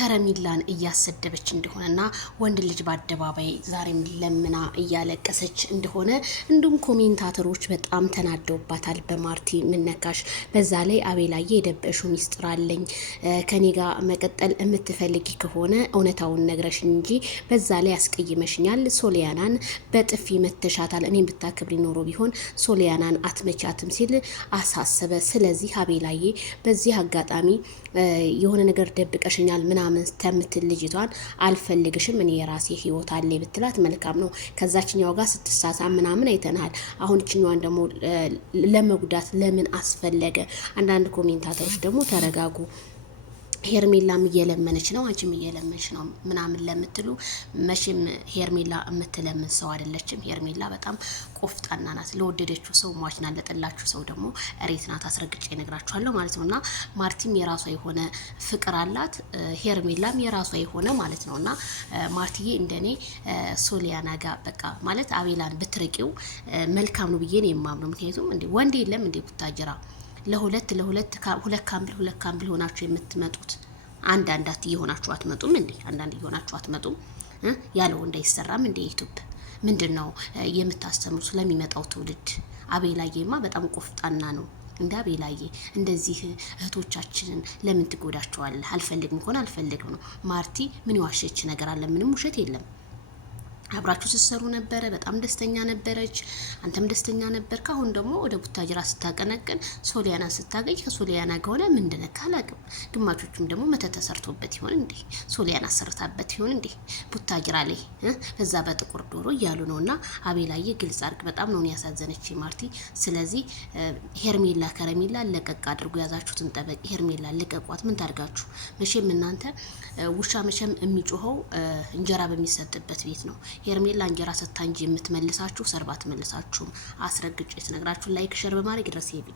ከረሚላን እያሰደበች እንደሆነና ወንድ ልጅ በአደባባይ ዛሬም ለምና እያለቀሰች እንደሆነ እንዲሁም ኮሜንታተሮች በጣም ተናደውባታል። በማርቲ ምነካሽ በዛ ላይ አቤላዬ የደበሹ ሚስጥር አለኝ ከኔ ጋር መቀጠል የምትፈልጊ ከሆነ እውነታውን ነግረሽ እንጂ በዛ ላይ አስቀይመሽኛል። ሶሊያናን በጥፊ መተሻታል። እኔም ብታከብሪ ኖሮ ቢሆን ሶሊያናን አትመቻትም ሲል አሳሰበ። ስለዚህ አቤላዬ በዚህ አጋጣሚ የሆነ ነገር ደብቀሽኛል ምናምን ተምትል ልጅቷን አልፈልግሽም እኔ የራሴ ህይወት አለ ብትላት መልካም ነው። ከዛችኛው ጋር ስትሳሳ ምናምን አይተናል። አሁን እችኛዋን ደግሞ ለመጉዳት ለምን አስፈለገ? አንዳንድ ኮሜንታተሮች ደግሞ ተረጋጉ ሄርሜላም እየለመነች ነው አንቺም እየለመነች ነው ምናምን ለምትሉ መቼም ሄርሜላ የምትለምን ሰው አይደለችም። ሄርሜላ በጣም ቆፍጣና ናት። ለወደደችው ሰው ሟችና ለጠላችሁ ሰው ደግሞ እሬት ናት። አስረግጬ እነግራችኋለሁ ማለት ነውና ማርቲም የራሷ የሆነ ፍቅር አላት፣ ሄርሜላም የራሷ የሆነ ማለት ነውና ማርቲዬ እንደኔ ሶሊያና ጋር በቃ ማለት አቤላን ብትርቂው መልካም ነው ብዬ ነው የማምነው። ምክንያቱም እንዴ ወንድ የለም እንዴ ቡታጅራ ለሁለት ካምብል ሆናችሁ የምትመጡት አንዳንዳት እየሆናችሁ አትመጡም እንዴ? አንዳንድ እየሆናችሁ አትመጡም? ያለው እንዳይሰራም እንዴ? ዩቲዩብ ምንድነው የምታስተምሩ ስለሚመጣው ትውልድ? አቤላዬማ በጣም ቆፍጣና ነው። እንደ አቤላዬ እንደዚህ እህቶቻችንን ለምን ትጎዳቸዋለህ? አልፈልግም እንኳን አልፈልግም ነው። ማርቲ ምን ዋሸች ነገር አለ? ምንም ውሸት የለም። አብራችሁ ስትሰሩ ነበረ። በጣም ደስተኛ ነበረች፣ አንተም ደስተኛ ነበር። ካሁን ደግሞ ወደ ቡታጅራ ስታቀነቅን ሶሊያና ስታገኝ ከሶሊያና ጋር ሆነ ምንድነው ካላቅም። ግማቾቹም ደግሞ መተት ተሰርቶበት ይሆን እንዴ? ሶሊያና ሰርታበት ይሆን እንዴ? ቡታጅራ ላይ በዛ በጥቁር ዶሮ እያሉ ነውና አቤላዬ ግልጽ አድርግ። በጣም ነው ያሳዘነች ማርቲ። ስለዚህ ሄርሜላ ከረሜላ ለቀቅ አድርጉ። ያዛችሁትን ጠበቅ። ሄርሜላ ለቀቋት። ምን ታርጋችሁ? መቼም እናንተ ውሻ መቼም የሚጮኸው እንጀራ በሚሰጥበት ቤት ነው። ሄርሜላ እንጀራ ሰታ እንጂ የምትመልሳችሁ ሰርባት መልሳችሁም። አስረግጬ ስነግራችሁ ላይክ ሸር በማድረግ ድረስ ይሄ